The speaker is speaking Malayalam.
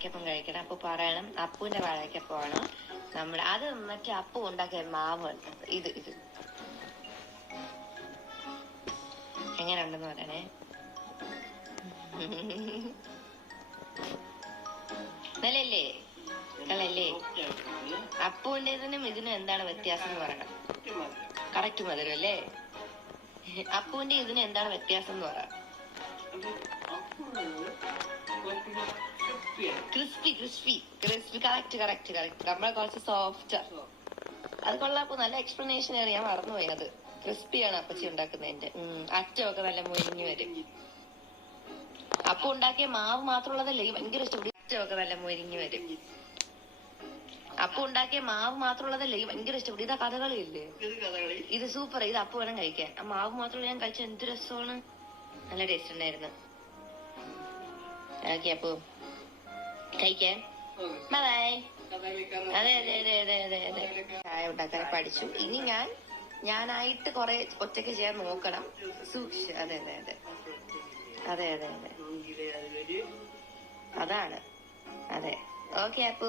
വാഴക്കപ്പം കഴിക്കണം. അപ്പൊ പറയണം അപ്പുവിന്റെ വാഴക്കപ്പമാണ് നമ്മുടെ അത് മറ്റേ അപ്പു ഉണ്ടാക്കിയ മാവ്. ഇത് എങ്ങനെയുണ്ടെന്ന് പറയണേ. നല്ലല്ലേ? കളല്ലേ? അപ്പുവിന്റേതിനും ഇതിനും എന്താണ് വ്യത്യാസം എന്ന് പറയണം. കറക്റ്റ് മധുരം അല്ലേ? അപ്പുവിന്റെ ഇതിന് എന്താണ് വ്യത്യാസം എന്ന് പറയാം. ക്രിസ്പി കറക്റ്റ് നമ്മളെ കുറച്ച് സോഫ്റ്റ്. അത് കൊള്ളാപ്പോ. നല്ല എക്സ്പ്ലനേഷൻ ആണ്. ഞാൻ മറന്നുപോയി. അത് ക്രിസ്പിയാണ് അപ്പച്ചി ഉണ്ടാക്കുന്നതിന്റെ. അറ്റമൊക്കെ നല്ല മുരിഞ്ഞു വരും. അപ്പൊ ഉണ്ടാക്കിയ മാവ് മാത്രമുള്ളതല്ലേ ഭയങ്കര ഇഷ്ടപ്പെടും. അറ്റമൊക്കെ നല്ല മുരിഞ്ഞു വരും. അപ്പൊ ഉണ്ടാക്കിയ മാവ് മാത്രമുള്ളതല്ലേ ഭയങ്കര ഇഷ്ടപ്പെടും. ഇതാ കഥകളിയില്ലേ? ഇത് സൂപ്പർ. ഇത് അപ്പൊ വേണം കഴിക്കാൻ. ആ മാവ് മാത്രമുള്ള ഞാൻ കഴിച്ച എന്ത് രസമാണ്. നല്ല ടേസ്റ്റ് ഉണ്ടായിരുന്നു. ഓക്കെ അപ്പൊ കഴിക്കാൻ ബൈ. അതെ ചായ ഉണ്ടാക്കാൻ പഠിച്ചു. ഇനി ഞാനായിട്ട് കൊറേ ഒറ്റയ്ക്ക് ചെയ്യാൻ നോക്കണം. സൂക്ഷിച്ച്. അതെ അതാണ്. അതെ ഓക്കെ അപ്പൊ